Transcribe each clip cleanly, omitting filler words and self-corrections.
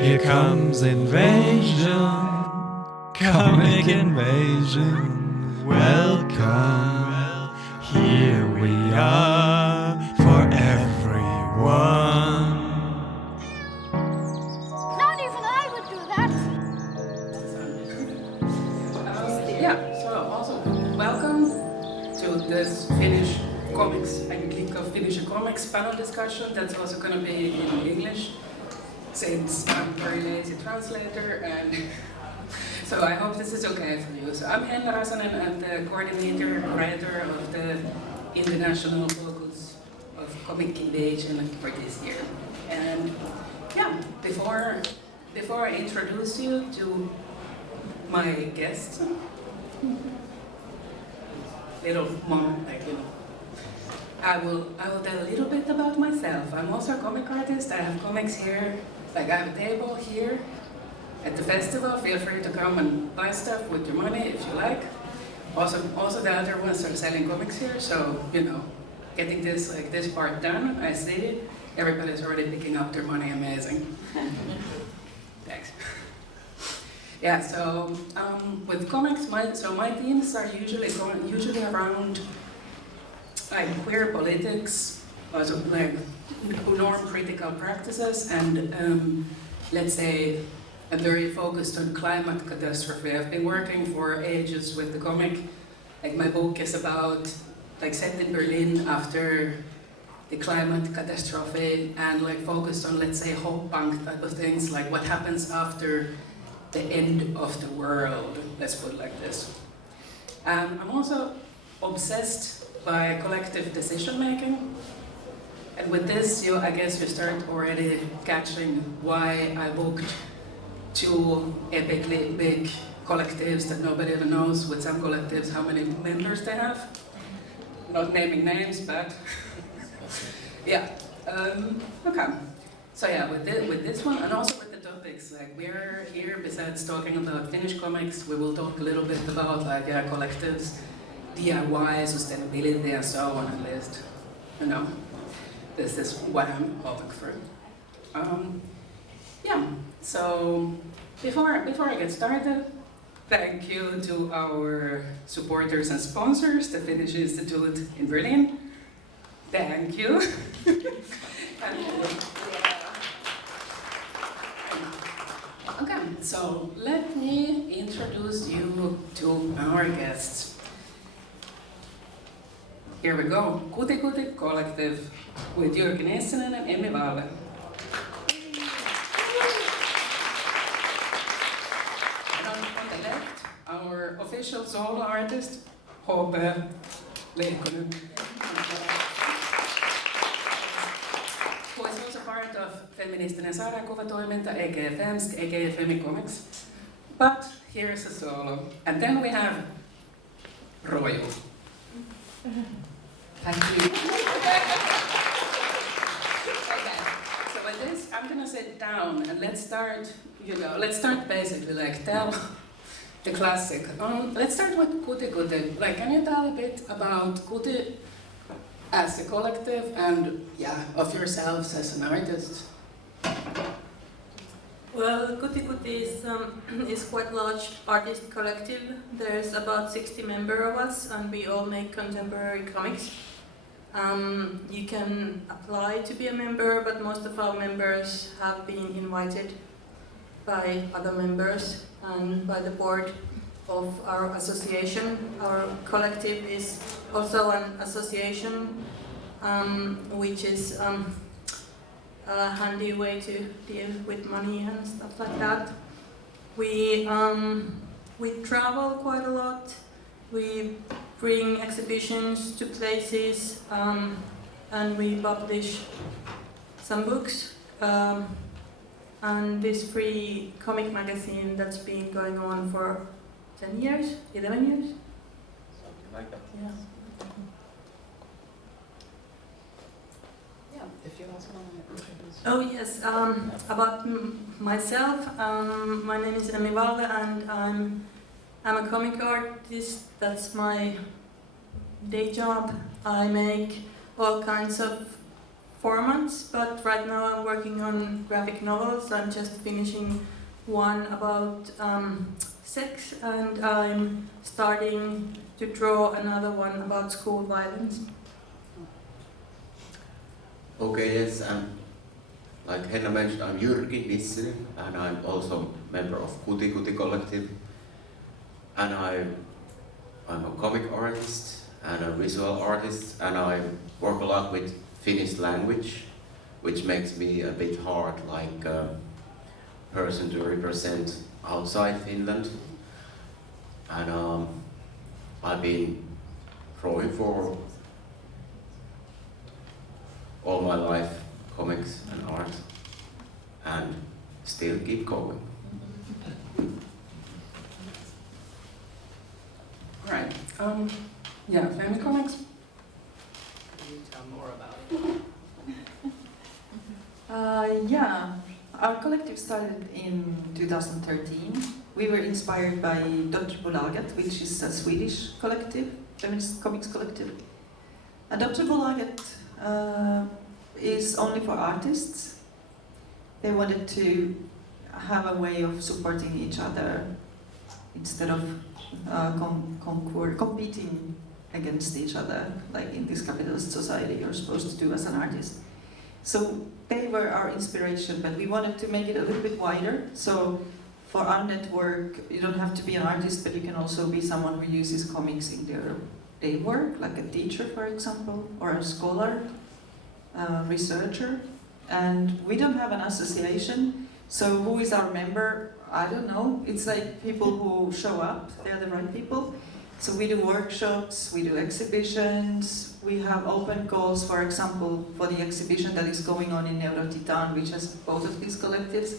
Here comes invasion, comic invasion. Welcome, here we are for everyone. Not even I would do that. So also welcome to this Finnish comics, Ein Blick of Finnish comics panel discussion. That's also going to be in English, since I'm a very lazy translator, and so I hope this is okay for you. So I'm Henna, Räsänen, and the coordinator, writer of the international focus of ComicInvasion for this year. And yeah, before I introduce you to my guests, little mom, I will tell a little bit about myself. I'm also a comic artist. I have comics here. I have a table here at the festival. Feel free to come and buy stuff with your money if you like. Also the other ones are selling comics here, so getting this part done. I see everybody's already picking up their money. Amazing. Thanks. Yeah. So with comics, my themes are usually around queer politics, also norm critical practices, and let's say I'm very focused on climate catastrophe. I've been working for ages with the comic. My book is about set in Berlin after the climate catastrophe, and focused on, let's say, hope punk type of things, like what happens after the end of the world. Let's put it like this. I'm also obsessed by collective decision making, and with this, I guess you start already catching why I booked two epically big collectives that nobody even knows. With some collectives, how many members they have. Not naming names, but yeah. Okay. So yeah, with this one, and also with the topics, we're here. Besides talking about Finnish comics, we will talk a little bit about collectives, DIY, sustainability, and so on. At least, this is what I'm hoping for. Yeah. So before I get started, thank you to our supporters and sponsors, the Finnish Institute in Berlin. Thank you. Okay, so let me introduce you to our guests. Here we go. Kutikuti Collective with Räsänen and Ein Blick. Our official solo artist, Lehkonen, who is also part of feministinen sarjakuvatoiminta, aka Fems, aka Femicomix. But here's a solo. And then we have Roju. Thank you. Okay, so with this, I'm gonna sit down and let's start basically tell the classic. Let's start with Kutikuti. Can you tell a bit about Kuti as a collective and of yourselves as an artist? Well, Kutikuti is quite large artist collective. There's about 60 members of us, and we all make contemporary comics. You can apply to be a member, but most of our members have been invited by other members and by the board of our association. Our collective is also an association, which is a handy way to deal with money and stuff like that. We travel quite a lot. We bring exhibitions to places, and we publish some books. And this free comic magazine that's been going on for 10 years, 11 years? Something like that. Yeah. Yeah, if you also want to introduce. Oh yes, about myself, my name is Ein Blick, and I'm a comic artist. That's my day job. I make all kinds of 4 months, but right now I'm working on graphic novels. I'm just finishing one about sex, and I'm starting to draw another one about school violence. Okay, yes, like Henna mentioned, I'm Jyrki, and I'm also member of Kutikuti Collective, and I'm a comic artist and a visual artist, and I work a lot with Finnish language, which makes me a bit hard, like a person to represent outside Finland. And I've been drawing for all my life, comics and art, and still keep going. Right. Yeah, Femicomix. Can you tell more about it? Yeah, our collective started in 2013. We were inspired by Bolaget, which is a Swedish collective, feminist comics collective. And Bolaget is only for artists. They wanted to have a way of supporting each other instead of competing against each other, like in this capitalist society you're supposed to do as an artist. So they were our inspiration, but we wanted to make it a little bit wider. So for our network, you don't have to be an artist, but you can also be someone who uses comics in their day work, like a teacher, for example, or a scholar, researcher. And we don't have an association, so who is our member? I don't know. It's like people who show up, they're the right people. So we do workshops, we do exhibitions, we have open calls, for example, for the exhibition that is going on in Eurotitan, which has both of these collectives.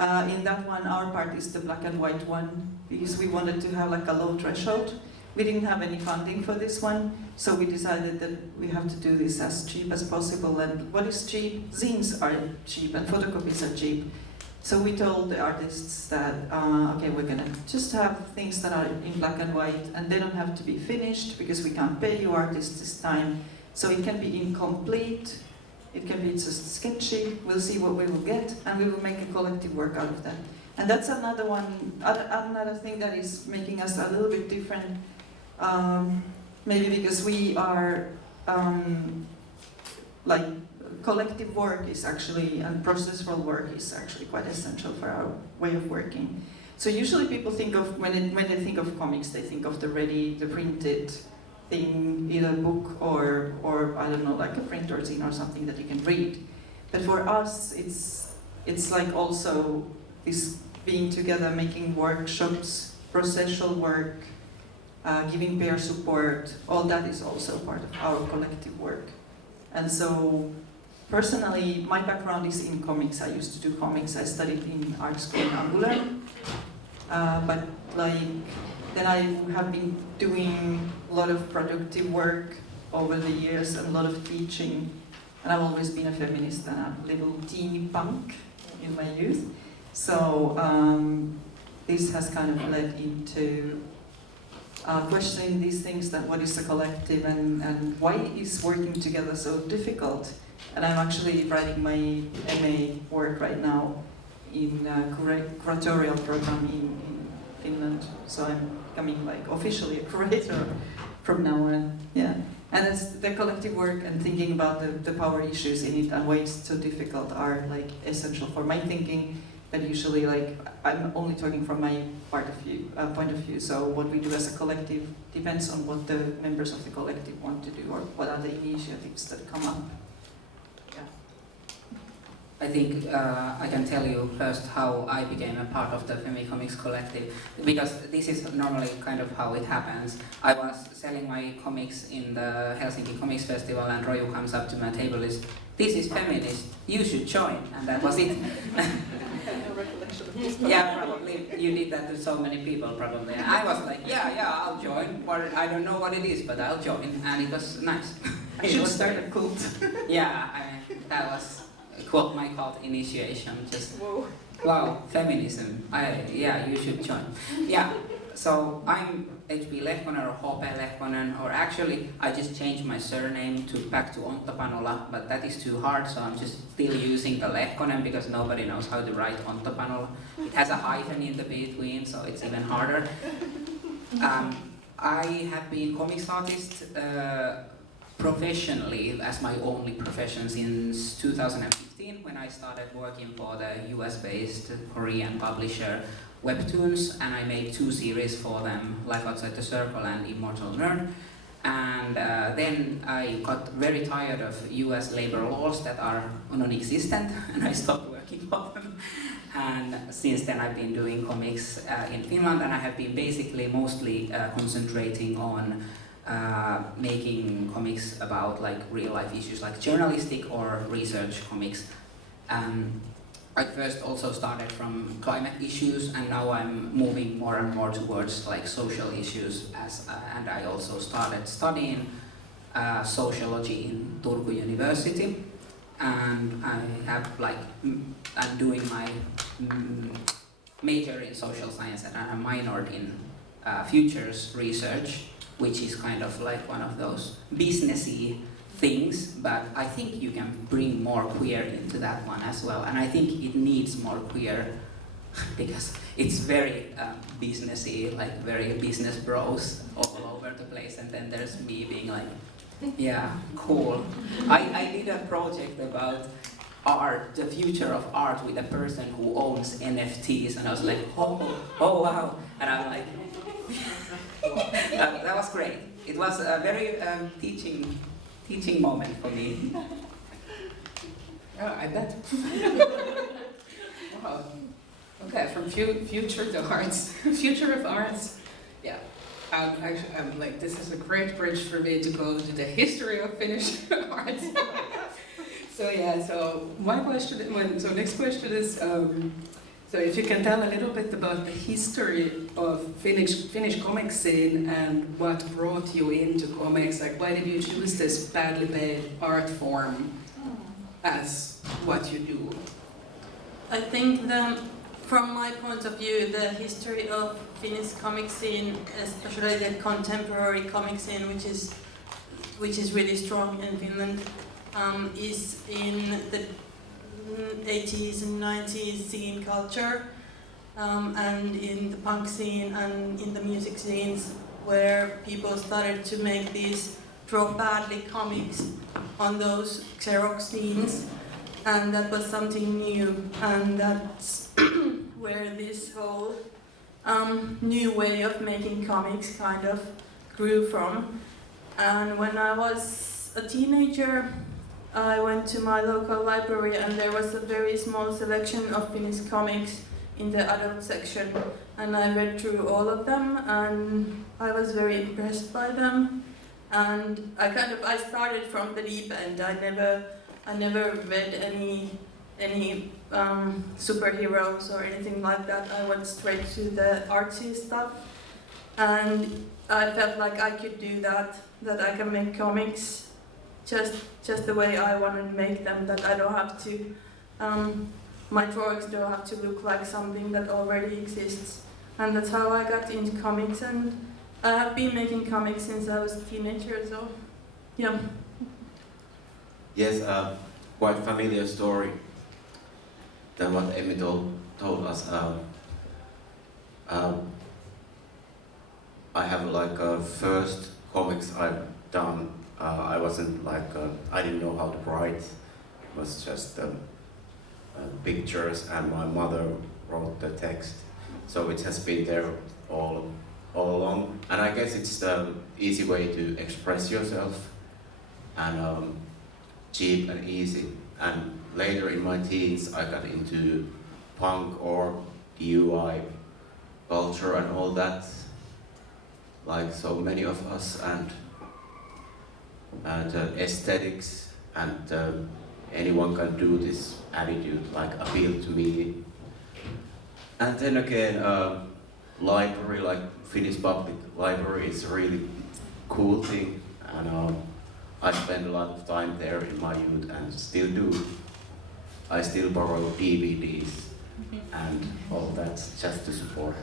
In that one, our part is the black and white one, because we wanted to have like a low threshold. We didn't have any funding for this one, so we decided that we have to do this as cheap as possible. And what is cheap? Zines are cheap and photocopies are cheap. So we told the artists that, okay, we're gonna just have things that are in black and white, and they don't have to be finished because we can't pay you artists this time. So it can be incomplete, it can be just sketchy, we'll see what we will get, and we will make a collective work out of that. And that's another one, another thing that is making us a little bit different, maybe because we are, like, collective work is actually, and processual work is actually quite essential for our way of working. So usually people think of, when they think of comics, they think of the printed thing, either a book or I don't know, like a print or zine or something that you can read. But for us, it's like also this being together, making workshops, processual work, giving peer support, all that is also part of our collective work. And so, personally, my background is in comics. I used to do comics. I studied in art school in Angular. But like, then I have been doing a lot of productive work over the years and a lot of teaching. And I've always been a feminist and a little teeny punk in my youth. So this has kind of led into questioning these things, that what is a collective and why is working together so difficult. And I'm actually writing my MA work right now in a curatorial program in Finland. So I'm becoming like officially a curator from now on. Yeah. And it's the collective work and thinking about the power issues in it and why it's so difficult are like essential for my thinking. But usually, like, I'm only talking from my point of view. So what we do as a collective depends on what the members of the collective want to do or what are the initiatives that come up. I think I can tell you first how I became a part of the Femicomix collective, because this is normally kind of how it happens. I was selling my comics in the Helsinki Comics Festival, and Roju comes up to my table and says, "This is feminist, you should join," and that was it. Yeah, probably you did that to so many people probably. And I was like, yeah, I'll join. I don't know what it is, but I'll join, and it was nice. I should start a cult. Yeah, that was my cult initiation. Just wow, feminism. Yeah, you should join. Yeah, So I'm HB Lehkonen or HP Lehkonen, or actually I just changed my surname back to Onttapanola, but that is too hard, so I'm just still using the Lehkonen because nobody knows how to write Onttapanola. It has a hyphen in the between, so it's even harder. I have been comics artist professionally as my only profession since 2015 when I started working for the US-based Korean publisher Webtoons, and I made 2 series for them, Life Outside the Circle and Immortal Nerd. And then I got very tired of US labor laws that are non-existent, and I stopped working for them. And since then I've been doing comics in Finland, and I have been basically mostly concentrating on making comics about like real life issues, like journalistic or research comics. I first also started from climate issues, and now I'm moving more and more towards like social issues. And I also started studying sociology in Turku University, and I have I'm doing my major in social science and I'm minored in futures research, which is kind of like one of those businessy things, but I think you can bring more queer into that one as well, and I think it needs more queer because it's very businessy, like very business bros all over the place, and then there's me being like, yeah, cool. I did a project about art, the future of art, with a person who owns NFTs, and I was like, oh wow, and I'm like, that was great. It was a very teaching moment for me. Oh, I bet. Wow. Okay, from future to arts, future of arts. Yeah. I'm like, this is a great bridge for me to go to the history of Finnish arts. So yeah, so my question, next question is, so if you can tell a little bit about the history of Finnish comic scene and what brought you into comics, like why did you choose this badly paid art form as what you do? I think from my point of view, the history of Finnish comic scene, especially the contemporary comic scene, which is really strong in Finland, is in the 80s and 90s scene culture, and in the punk scene and in the music scenes, where people started to make these draw badly comics on those Xerox scenes, and that was something new, and that's where this whole new way of making comics kind of grew from. And when I was a teenager, I went to my local library, and there was a very small selection of Finnish comics in the adult section, and I read through all of them, and I was very impressed by them. And I started from the deep end. I never read any superheroes or anything like that. I went straight to the artsy stuff, and I felt like I could do that I can make comics just the way I want to make them, that I don't have to, my drawings don't have to look like something that already exists. And that's how I got into comics, and I have been making comics since I was a teenager, so yeah. Yes, quite familiar story than what Emmy told us. I have like first comics I've done. I wasn't like, I didn't know how to write. It was just pictures, and my mother wrote the text. So it has been there all along. And I guess it's the easy way to express yourself, and cheap and easy. And later in my teens, I got into punk or DIY culture and all that, like so many of us, and aesthetics, and anyone can do this attitude, like appeal to me. And then again, library, like Finnish public library, is a really cool thing, and I spend a lot of time there in my youth, and still do. I still borrow DVDs and all that just to support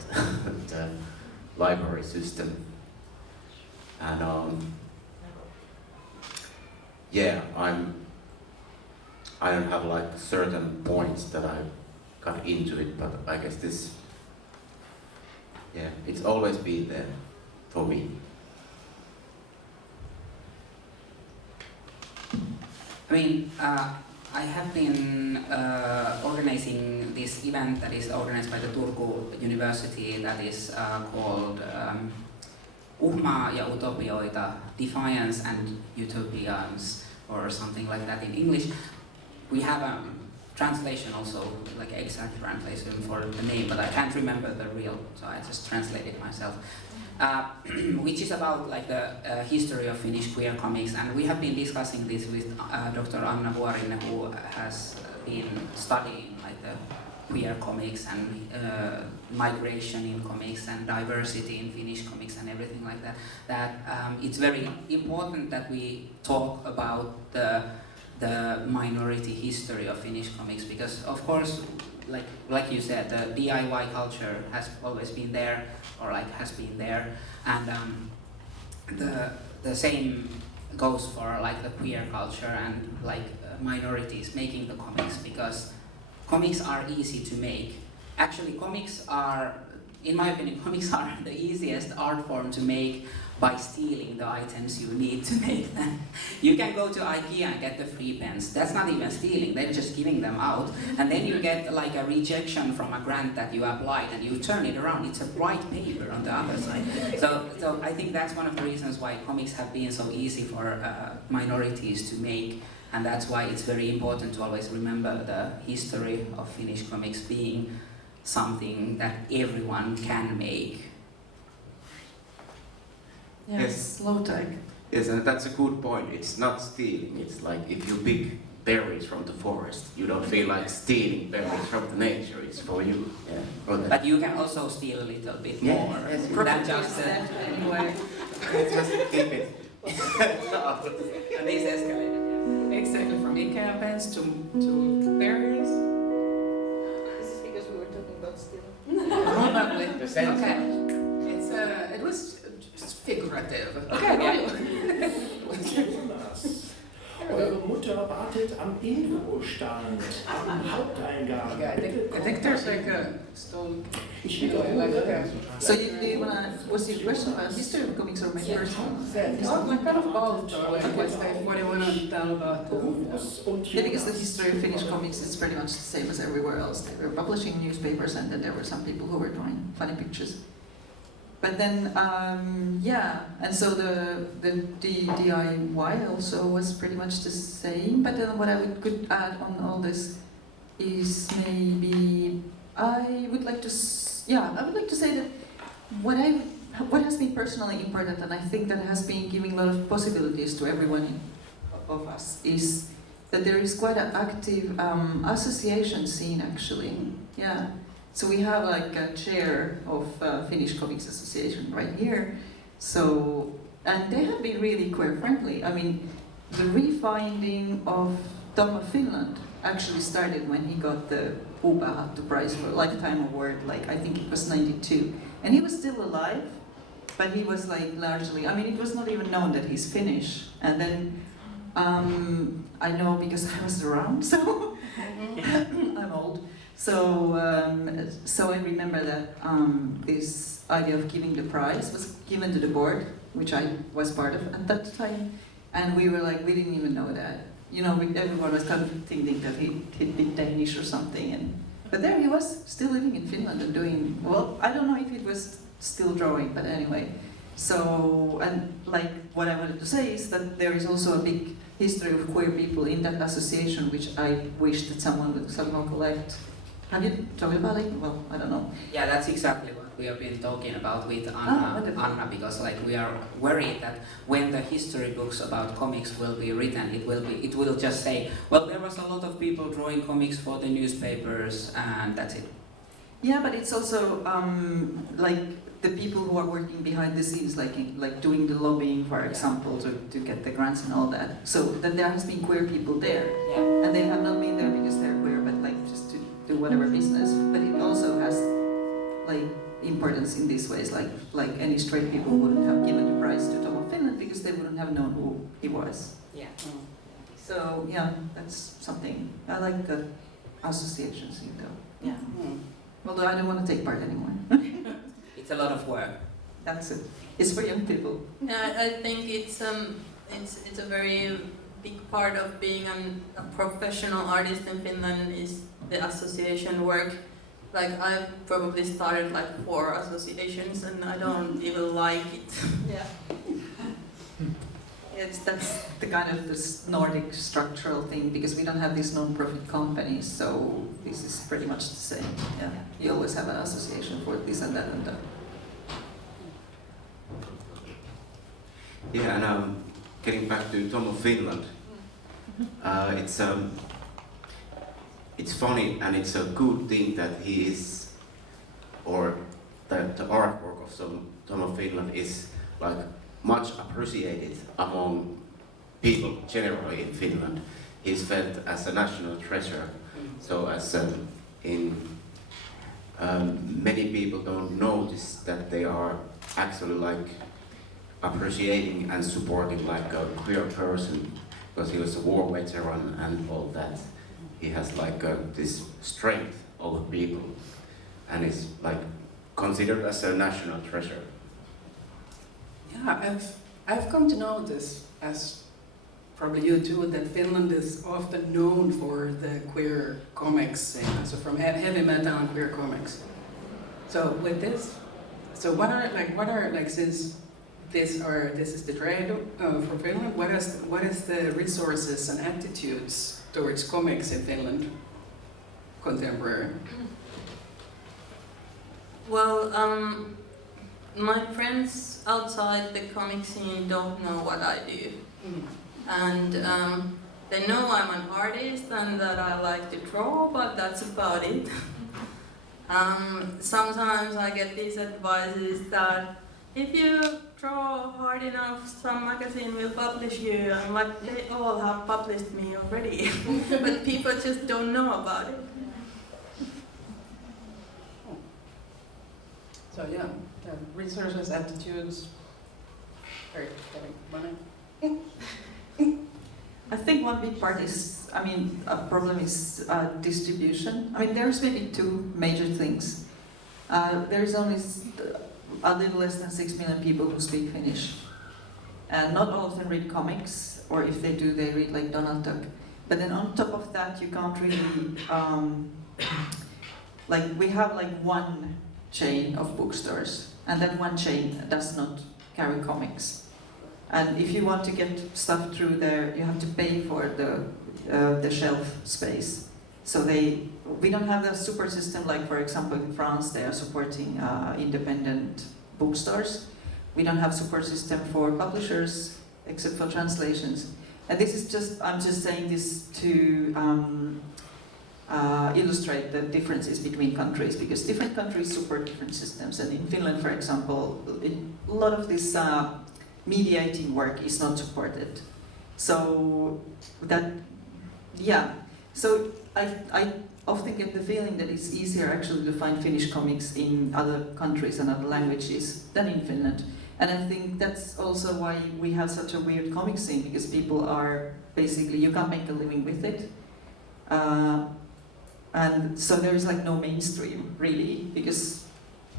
library system. And yeah, I don't have like certain points that I got into it, but I guess this, yeah, it's always been there for me. I mean, I have been organizing this event that is organized by the Turku University that is called Uhmaa ja utopioita, Defiance and Utopians, or something like that in English. We have a translation also, like exact translation for the name, but I can't remember the real, so I just translated myself. Which is about like the history of Finnish queer comics, and we have been discussing this with Dr. Anna Vuorinen, who has been studying like the queer comics and migration in comics and diversity in Finnish comics and everything like that. That it's very important that we talk about the minority history of Finnish comics, because of course, like you said, the DIY culture has always been there, or like has been there, and the same goes for like the queer culture and like minorities making the comics, because comics are easy to make. Actually, comics are, in my opinion, comics are the easiest art form to make by stealing the items you need to make them. You can go to IKEA and get the free pens. That's not even stealing, they're just giving them out. And then you get like a rejection from a grant that you applied, and you turn it around, it's a white paper on the other side. So I think that's one of the reasons why comics have been so easy for minorities to make. And that's why it's very important to always remember the history of Finnish comics being something that everyone can make. Yes, low tech. Yes, and that's a good point. It's not stealing. It's like if you pick berries from the forest, you don't feel like stealing berries from the nature. It's for you. Yeah. But you can also steal a little bit more than just anyway. Just keep it. And this escalated. Exactly, from IKEA pens to berries. This is because we were talking about stealing. Probably. The sense. Okay. It was just figurative. Okay. Eure Mutter wartet am Infostand, am Haupteingang. I think there's like a stone. Ich wiederhole. So do you wanna, was your question about history of comics or my personal? Oh, like kind of both, or like what do you want to tell about? Yeah, because the history of Finnish comics is pretty much the same as everywhere else. They were publishing newspapers, and then there were some people who were drawing funny pictures. But then, yeah, and so the DIY also was pretty much the same. But then what I could add on all this is maybe I would like to say that what has been personally important, and I think that has been giving a lot of possibilities to everyone of us, is that there is quite an active association scene actually. Yeah. So we have like a chair of Finnish Comics Association right here. So, and they have been really queer friendly. I mean, the refinding of Tom of Finland actually started when he got the Puupahattu Prize for Lifetime Award, like I think it was 92. And he was still alive, but he was like largely, I mean, it was not even known that he's Finnish. And then I know because I was around, so I'm old. So I remember that this idea of giving the prize was given to the board, which I was part of at that time, and we were like, we didn't even know that. You know, everyone was kind of thinking that he'd be Danish or something, but there he was, still living in Finland and doing, well, I don't know if it was still drawing, but anyway. So, and like what I wanted to say is that there is also a big history of queer people in that association, which I wish that someone would somehow collect. Have you talked about it? Well, I don't know. Yeah, that's exactly what we have been talking about with Anna, because like we are worried that when the history books about comics will be written, it will just say, well, there was a lot of people drawing comics for the newspapers, and that's it. Yeah, but it's also like the people who are working behind the scenes, like doing the lobbying, for example, to get the grants and all that. So that there has been queer people there, Yeah. and they have not been there because they're queer, but like just to do whatever business. But it also has, like, importance in these ways, like any straight people wouldn't have given the prize to Tom of Finland because they wouldn't have known who he was. Yeah. So yeah, that's something I like the associations you do. Yeah. Although I don't want to take part anymore. It's a lot of work. That's it. It's for young people. Yeah, I think it's a very big part of being a professional artist in Finland is the association work. Like I've probably started like 4 associations and I don't even like it. Yeah. That's the kind of this Nordic structural thing because we don't have these non-profit companies, so this is pretty much the same. Yeah. You always have an association for this and that and that. Yeah, and getting back to Tom of Finland, it's funny and it's a good thing that he is, or that the artwork of Tom of Finland is like much appreciated among people generally in Finland. He's felt as a national treasure. So as many people don't notice that they are actually like appreciating and supporting like a queer person because he was a war veteran and all that. He has like this strength over people and is like considered as a national treasure. Yeah, I've come to know this, as probably you too, that Finland is often known for the queer comics scene, so from heavy metal and queer comics. So with this, so what are since this is the trade for Finland, what is the resources and attitudes towards comics in Finland, contemporary? Well, my friends outside the comic scene don't know what I do. And they know I'm an artist and that I like to draw, but that's about it. Sometimes I get these advices that if you draw hard enough, some magazine will publish you. I'm like, they all have published me already. But people just don't know about it. So yeah, resources, attitudes, very money. I think one big part is, a problem is distribution. There's maybe 2 major things. There's only a little less than 6 million people who speak Finnish. And not all of them read comics, or if they do, they read like Donald Duck. But then on top of that, you can't really, we have like one chain of bookstores, and that one chain does not carry comics. And if you want to get stuff through there, you have to pay for the shelf space. So we don't have the super system like, for example, in France, they are supporting independent bookstores. We don't have support system for publishers, except for translations. And this is I'm just saying this to illustrate the differences between countries, because different countries support different systems. And in Finland, for example, a lot of this mediating work is not supported. So So I often get the feeling that it's easier actually to find Finnish comics in other countries and other languages than in Finland. And I think that's also why we have such a weird comic scene, because people are basically, you can't make a living with it. And so there's like no mainstream, really, because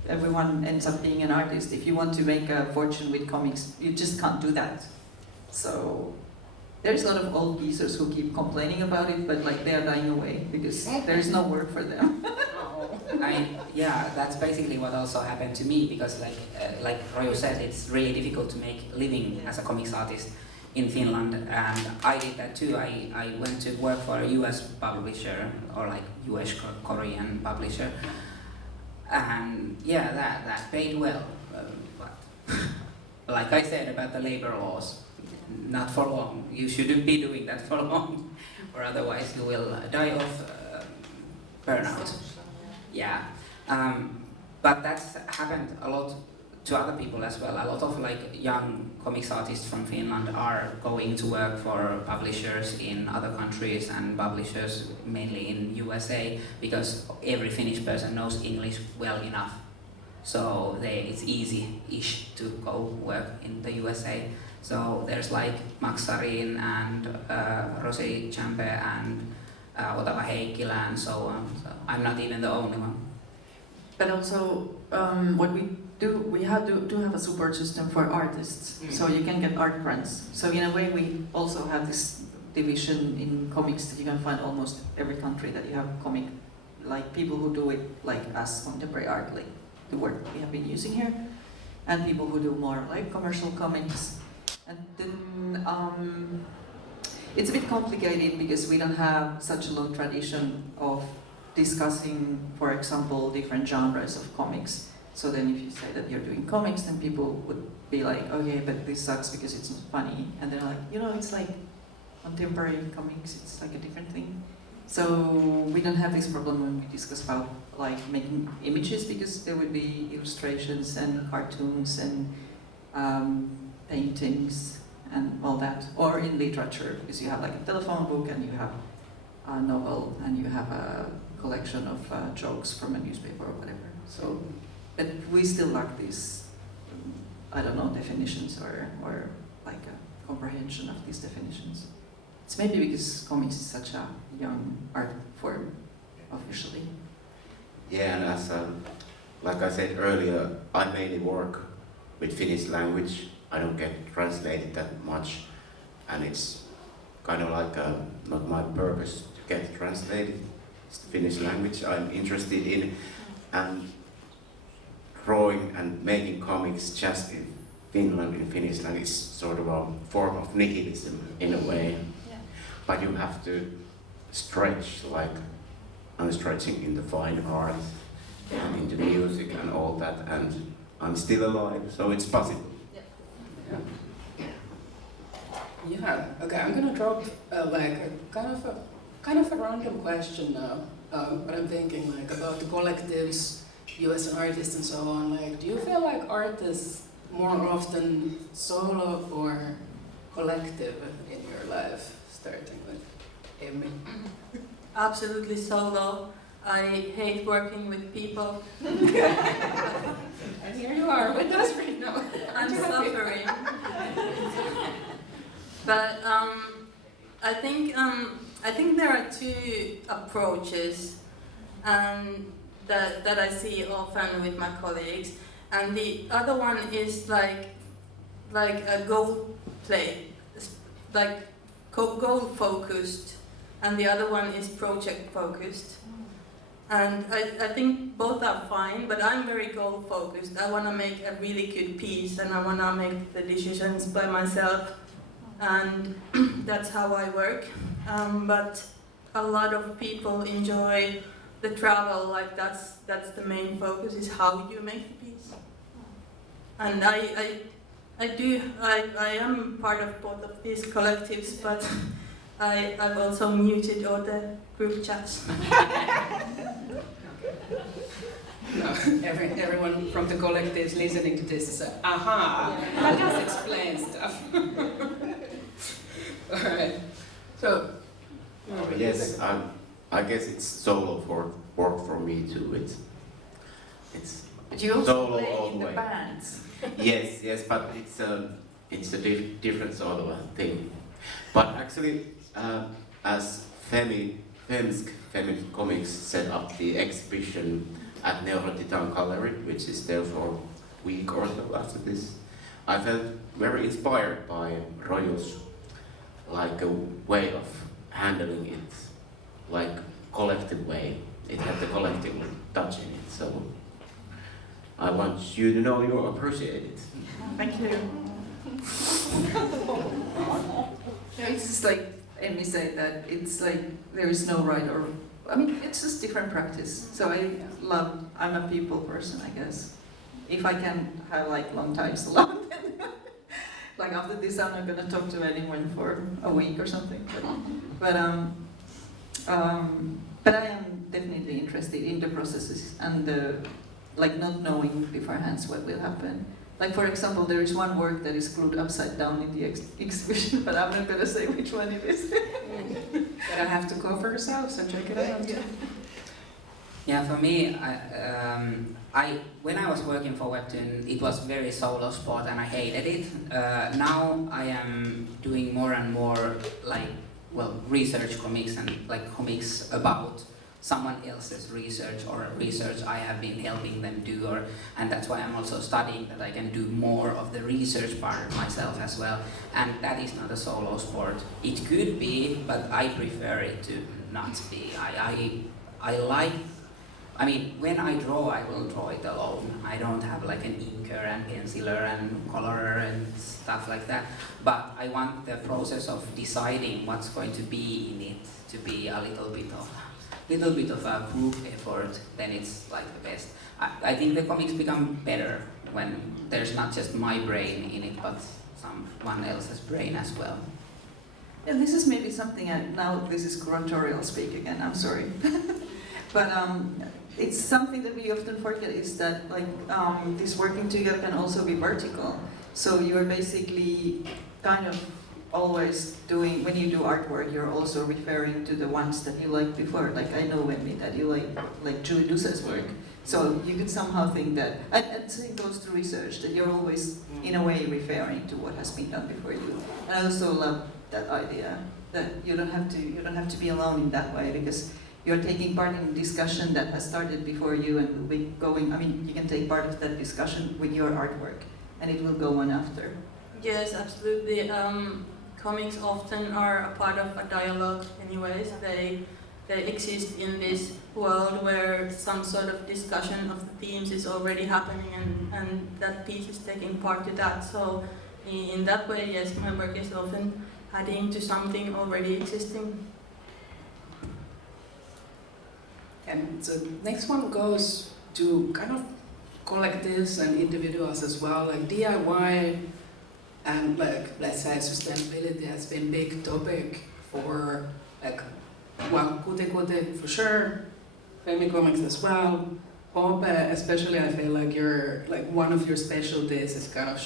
everyone ends up being an artist. If you want to make a fortune with comics, you just can't do that. So there's a lot of old geezers who keep complaining about it, but like they're dying away because there's no work for them. Yeah, that's basically what also happened to me, because like Roju said, it's really difficult to make a living as a comics artist in Finland, and I did that too. I went to work for a US publisher, or like US Korean publisher, and yeah, that paid well, but like I said about the labor laws, not for long. You shouldn't be doing that for long, or otherwise you will die of burnout. Yeah, but that's happened a lot to other people as well. A lot of like young comics artists from Finland are going to work for publishers in other countries, and publishers mainly in USA, because every Finnish person knows English well enough. so it's easy-ish to go work in the USA. So there's like Max Sarin and Rosi Champe and Otava Heikkilä and so on. So I'm not even the only one. But also, what we do, we do have a support system for artists, so you can get art grants. So in a way, we also have this division in comics that you can find almost every country that you have comic, like people who do it like as contemporary art, like the work we have been using here, and people who do more like commercial comics. And then it's a bit complicated because we don't have such a long tradition of discussing, for example, different genres of comics. So then if you say that you're doing comics, then people would be like, okay, but this sucks because it's not funny. And they're like, it's like contemporary comics, it's like a different thing. So we don't have this problem when we discuss about like making images, because there would be illustrations and cartoons and paintings and all that. Or in literature, because you have like a telephone book and you have a novel and you have a collection of jokes from a newspaper or whatever. So, but we still lack these, I don't know, definitions or like a comprehension of these definitions. It's maybe because comics is such a young art form officially. Yeah, and as like I said earlier, I mainly work with Finnish language. I don't get translated that much, and it's kind of like not my purpose to get translated. It's the Finnish language I'm interested in, and drawing and making comics just in Finland in Finnish language is sort of a form of nihilism in a way. Yeah. But you have to stretch, like I'm stretching in the fine art and into music and all that, and I'm still alive, so it's possible. Yeah. Okay. I'm gonna drop like a kind of a random question now. But I'm thinking like about the collectives, you as an artist and so on. Like, do you feel like art is more often solo or collective in your life? Starting with Emmy. Absolutely solo. I hate working with people. And here you are with us right now. I'm suffering. But I think there are two approaches that I see often with my colleagues, and the other one is like a goal play, like goal focused, and the other one is project focused. And I think both are fine, but I'm very goal focused. I want to make a really good piece, and I want to make the decisions by myself, and that's how I work. But a lot of people enjoy the travel, like that's the main focus, is how you make the piece. And I am part of both of these collectives, but I've also muted all the group chats. No, everyone from the collectives listening to this is like, aha, that does explain stuff. Alright, so... Yes, I guess it's solo for work for me too. It's But you also solo play all in the the way. bands. Yes, but it's a different sort of a thing. But actually, as Femicomix set up the exhibition at Neurotitan Gallery, which is there for a week or so after this, I felt very inspired by Rojo's like a way of handling it, like collective way. It had the collective touch in it, so I want you to know you appreciate it. Thank you. It's just like Emmy said, that it's like there is no right or, I mean, it's just different practice. So I'm a people person, I guess. If I can have like long times alone, like after this I'm not gonna talk to anyone for a week or something. But I am definitely interested in the processes and the, like not knowing beforehand what will happen. Like for example, there is one work that is glued upside down in the exhibition, but I'm not gonna say which one it is. But I have to go for yourself, so check it out. Yeah, for me, when I was working for Webtoon, it was very solo sport and I hated it. Now I am doing more and more research comics and comics about someone else's research or research I have been helping them do, and that's why I'm also studying that I can do more of the research part myself as well. And that is not a solo sport. It could be, but I prefer it to not be. I mean, when I draw, I will draw it alone. I don't have like an inker and penciler and colorer and stuff like that. But I want the process of deciding what's going to be in it to be a little bit of a group effort. Then it's like the best. I think the comics become better when there's not just my brain in it, but someone else's brain as well. Yeah, this is maybe something. Now this is curatorial speak again. I'm sorry, but it's something that we often forget is that this working together can also be vertical. So you're basically kind of always doing, when you do artwork, you're also referring to the ones that you liked before. Like I know Emmy that you like Julie Dusa's work. So you could somehow think that, and same goes to research, that you're always in a way referring to what has been done before you. And I also love that idea that you don't have to be alone in that way, because you're taking part in a discussion that has started before you and will be going. I mean, you can take part of that discussion with your artwork, and it will go on after. Yes, absolutely. Comics often are a part of a dialogue anyways. They exist in this world where some sort of discussion of the themes is already happening, and that piece is taking part to that. So in that way, yes, my work is often adding to something already existing. And the next one goes to kind of collectives and individuals as well, like DIY and let's say sustainability has been a big topic for Kutikuti for sure, Femicomix as well. Hope, especially I feel like one of your specialties is kind of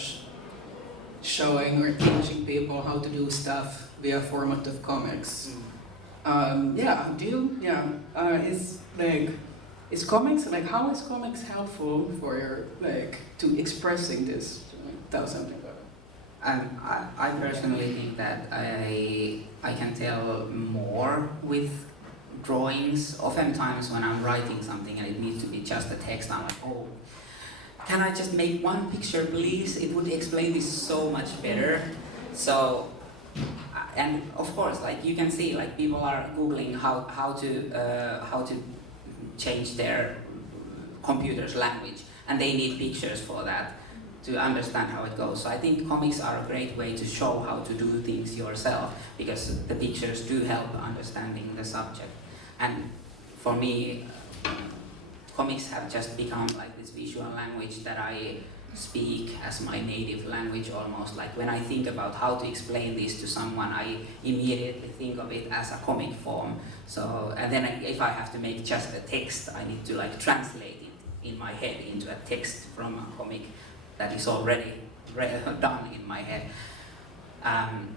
showing or teaching people how to do stuff via format of comics. Is comics, how is comics helpful for your, to expressing this? Tell something about it. I personally think that I can tell more with drawings. Oftentimes when I'm writing something and it needs to be just a text, I'm like, oh, can I just make one picture please? It would explain this so much better. So, and of course, you can see, people are Googling how to change their computer's language, and they need pictures for that to understand how it goes. So I think comics are a great way to show how to do things yourself, because the pictures do help understanding the subject. And for me, comics have just become this visual language that I speak as my native language almost. When I think about how to explain this to someone, I immediately think of it as a comic form. So, and then if I have to make just a text, I need to translate it in my head into a text from a comic that is already done in my head.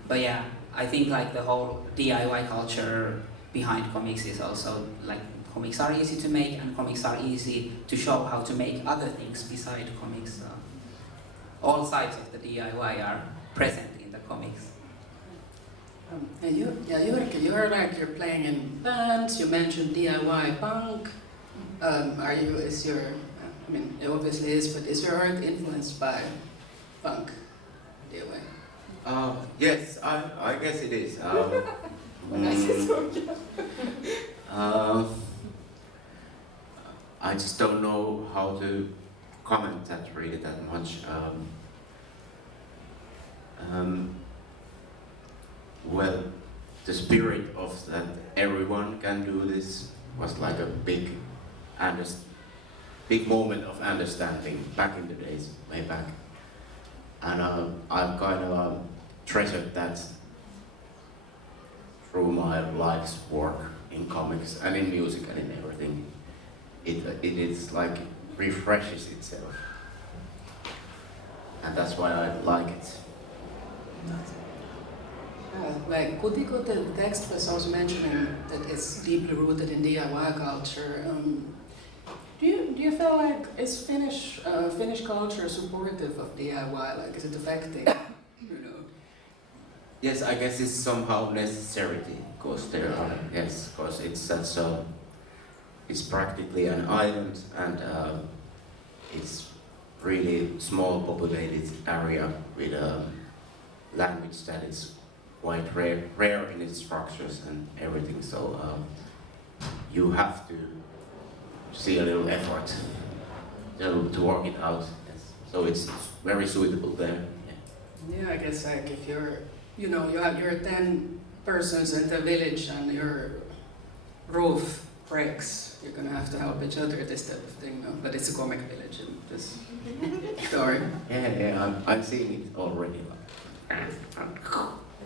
But yeah, I think the whole DIY culture behind comics is also comics are easy to make, and comics are easy to show how to make other things beside comics. So all sides of the DIY are present in the comics. You're playing in bands. You mentioned DIY punk. It obviously is, but is your art influenced by punk DIY? Yes, I guess it is. I just don't know how to comment that really that much. Well, the spirit of that everyone can do this was a big moment of understanding back in the days, way back. And I've kind of treasured that through my life's work in comics and in music and in everything. It is refreshes itself, and that's why I like it. Kutikuti, the text was also mentioning that it's deeply rooted in DIY culture. feel like, is Finnish culture supportive of DIY? Like, is it affecting, you know? Yes, I guess it's somehow necessity, because there are, yes, because it's such a, it's practically an island, and it's really small populated area with a language that is quite rare in its structures and everything, so you have to see a little effort to work it out. Yes. So it's very suitable there. Yeah, I guess like if you're, you know, you're 10 persons in the village and your roof breaks, you're gonna have to help each other, this type of thing, no? But it's a comic village in this story. Yeah, I'm seeing it already. I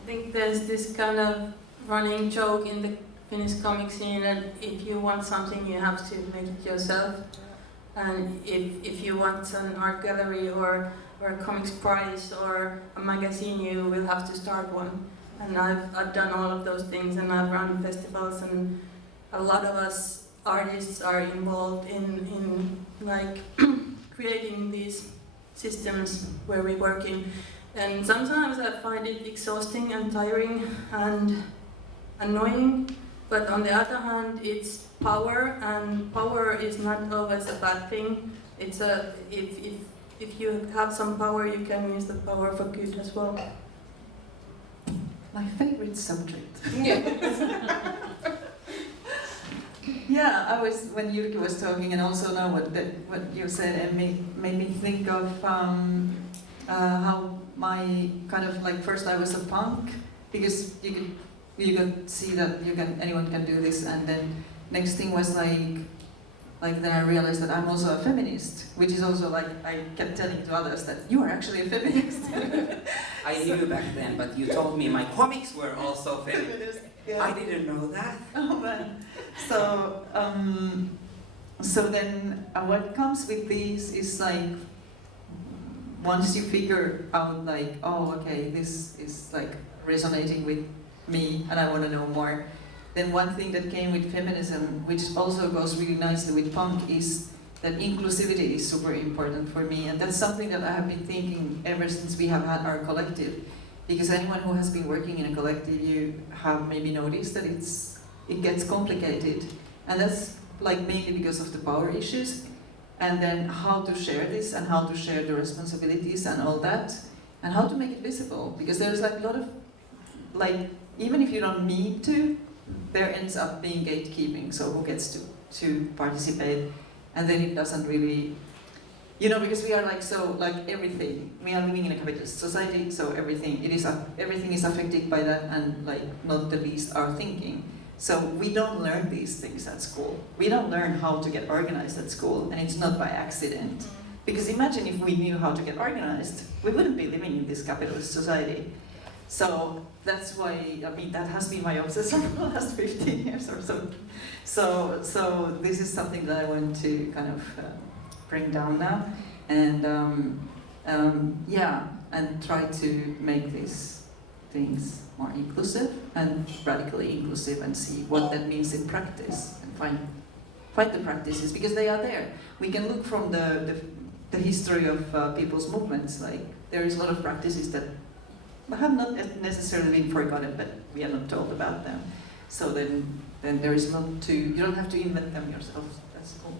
think there's this kind of running joke in the Finnish comic scene that if you want something, you have to make it yourself. And if you want an art gallery or a comics prize or a magazine, you will have to start one. And I've done all of those things, and I've run festivals, and a lot of us artists are involved in like creating these systems where we work in. And sometimes I find it exhausting and tiring and annoying, but on the other hand, it's power, and power is not always a bad thing. It's if you have some power, you can use the power for good as well. My favorite subject. Yeah. Yeah, I was, when Jyrki was talking, and also now what you said, and made me think of how my kind of like, first I was a punk, because you could see that anyone can do this, and then next thing was like then I realized that I'm also a feminist, which is also like, I kept telling to others that you are actually a feminist. I knew back then, but you told me my comics were also feminist. Yeah. I didn't know that. Oh man. So then what comes with these is like, once you figure out like, oh okay, this is like resonating with me and I want to know more, then one thing that came with feminism, which also goes really nicely with punk, is that inclusivity is super important for me, and that's something that I have been thinking ever since we have had our collective. Because anyone who has been working in a collective, you have maybe noticed that it gets complicated, and that's like mainly because of the power issues, and then how to share this and how to share the responsibilities and all that, and how to make it visible. Because there's like a lot of, like, even if you don't need to, there ends up being gatekeeping, so who gets to participate, and then it doesn't really, you know, because we are like, so like everything, we are living in a capitalist society, so everything is affected by that, and like not the least our thinking. So we don't learn these things at school. We don't learn how to get organized at school, and it's not by accident. Because imagine if we knew how to get organized, we wouldn't be living in this capitalist society. So that's why, I mean, that has been my obsession for the last 15 years or so. So this is something that I want to kind of bring down now, and yeah, and try to make these things more inclusive and radically inclusive, and see what that means in practice, and find the practices, because they are there. We can look from the history of people's movements. Like, there is a lot of practices that have not necessarily been forgotten, but we are not told about them. So then there is not to, you don't have to invent them yourself. That's cool.